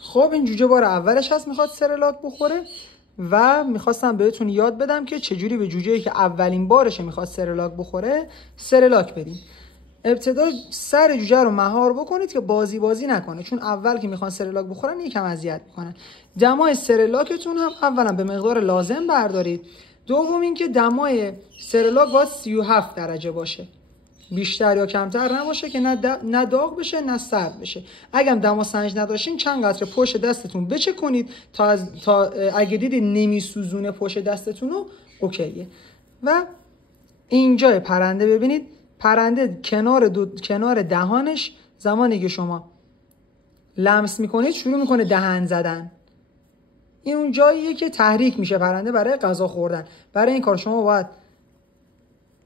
خب این جوجه بار اولش هست میخواد سرلاک بخوره و میخواستم بهتون یاد بدم که چجوری به جوجه‌ای که اولین بارشه میخواد سرلاک بخوره سرلاک بدین. ابتدا سر جوجه رو مهار بکنید که بازی نکنه، چون اول که میخوان سرلاک بخورن یکم اذیت میکنن. دمای سرلاکتون هم اولا به مقدار لازم بردارید. دوم اینکه دمای سرلاک باید 37 درجه باشه، بیشتر یا کمتر نباشه که نه داغ بشه نه سرد بشه. اگه دما سنج نداشتین چند قطره پشت دستتون بچه کنید تا اگه دیدید نمیسوزونه پشت دستتون رو اوکیه. و اینجا پرنده ببینید، پرنده کنار دهانش زمانی که شما لمس میکنید شروع میکنه دهن زدن. این اون جاییه که تحریک میشه پرنده برای غذا خوردن. برای این کار شما باید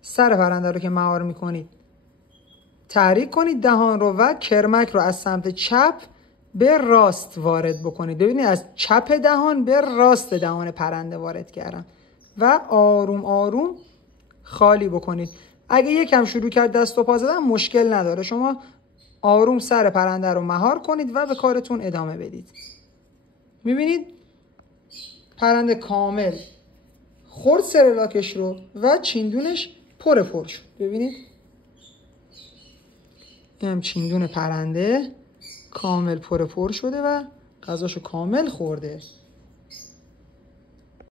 سر پرنده رو که مهار میکنید تحریک کنید دهان رو و کرمک رو از سمت چپ به راست وارد بکنید. ببینید از چپ دهان به راست دهان پرنده وارد کردم و آروم آروم خالی بکنید. اگه یکم شروع کرد دست و پا زدن مشکل نداره، شما آروم سر پرنده رو مهار کنید و به کارتون ادامه بدید. میبینید پرنده کامل خورد سرلاکش رو و چیندونش پر شد. ببینید این هم چیندون پرنده کامل پر شده و غذاشو کامل خورده.